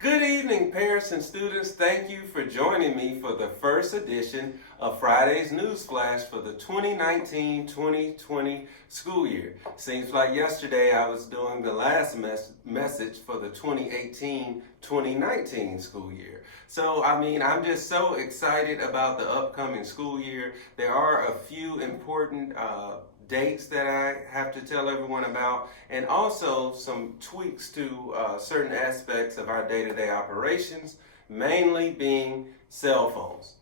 Good evening, parents and students. Thank you for joining me for the first edition of Friday's News Flash for the 2019-2020 school year. Seems like yesterday I was doing the last message for the 2018-2019 school year. So, I'm just so excited about the upcoming school year. There are a few important dates that I have to tell everyone about, and also some tweaks to certain aspects of our day-to-day operations, mainly being cell phones.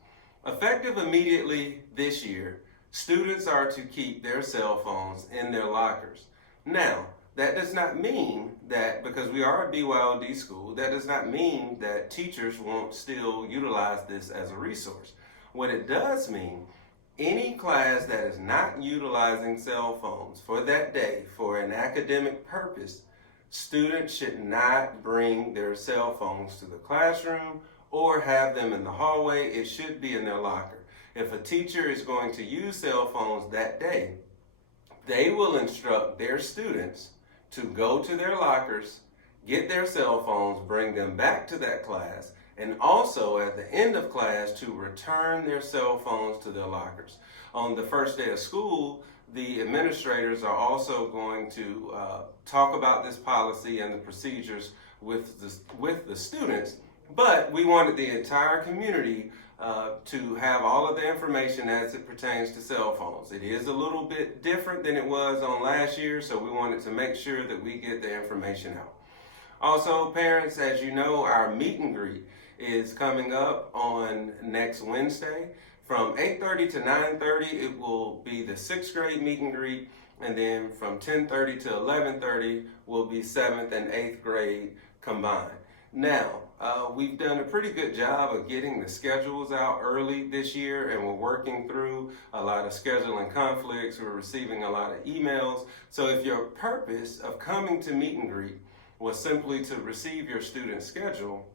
Effective immediately this year, students are to keep their cell phones in their lockers. Now, that does not mean that because we are a BYOD school, that does not mean that teachers won't still utilize this as a resource. What it does mean, any class that is not utilizing cell phones for that day for an academic purpose, students should not bring their cell phones to the classroom or have them in the hallway. It should be in their locker. If a teacher is going to use cell phones that day, they will instruct their students to go to their lockers, get their cell phones, bring them back to that class, and also at the end of class to return their cell phones to their lockers. On the first day of school, the administrators are also going to talk about this policy and the procedures with the students, but we wanted the entire community to have all of the information as it pertains to cell phones. It is a little bit different than it was on last year, so we wanted to make sure that we get the information out. Also, parents, as you know, our meet and greet is coming up on next Wednesday. From 8:30 to 9:30, it will be the 6th grade meet and greet, and then from 10:30 to 11:30 will be 7th and 8th grade combined. Now, we've done a pretty good job of getting the schedules out early this year, and we're working through a lot of scheduling conflicts. We're receiving a lot of emails. So if your purpose of coming to meet and greet was simply to receive your student schedule,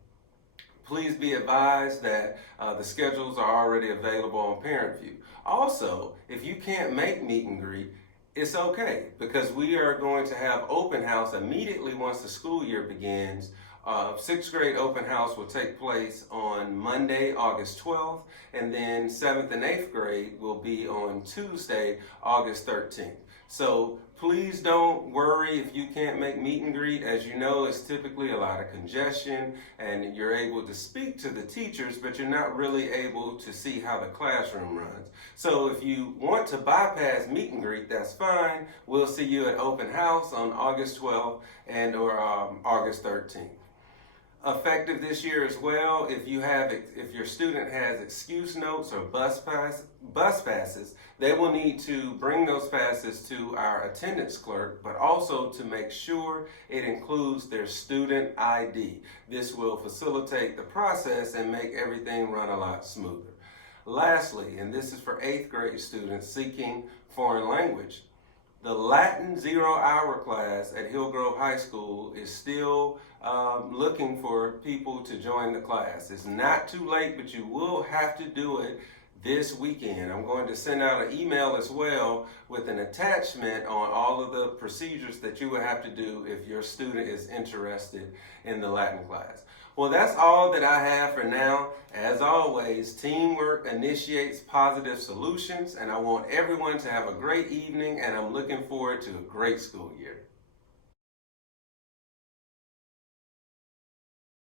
please be advised that the schedules are already available on ParentView. Also, if you can't make meet and greet, it's okay, because we are going to have open house immediately once the school year begins. 6th grade open house will take place on Monday, August 12th, and then 7th and 8th grade will be on Tuesday, August 13th. So please don't worry if you can't make meet and greet. As you know, it's typically a lot of congestion, and you're able to speak to the teachers, but you're not really able to see how the classroom runs. So if you want to bypass meet and greet, that's fine. We'll see you at open house on August 12th and or August 13th. Effective this year as well, if your student has excuse notes or bus passes, they will need to bring those passes to our attendance clerk, but also to make sure it includes their student ID. This will facilitate the process and make everything run a lot smoother. Lastly, and this is for 8th grade students seeking foreign language, the Latin 0-hour class at Hillgrove High School is still looking for people to join the class. It's not too late, but you will have to do it this weekend. I'm going to send out an email as well with an attachment on all of the procedures that you will have to do if your student is interested in the Latin class. Well, that's all that I have for now. As always, teamwork initiates positive solutions, and I want everyone to have a great evening, and I'm looking forward to a great school year.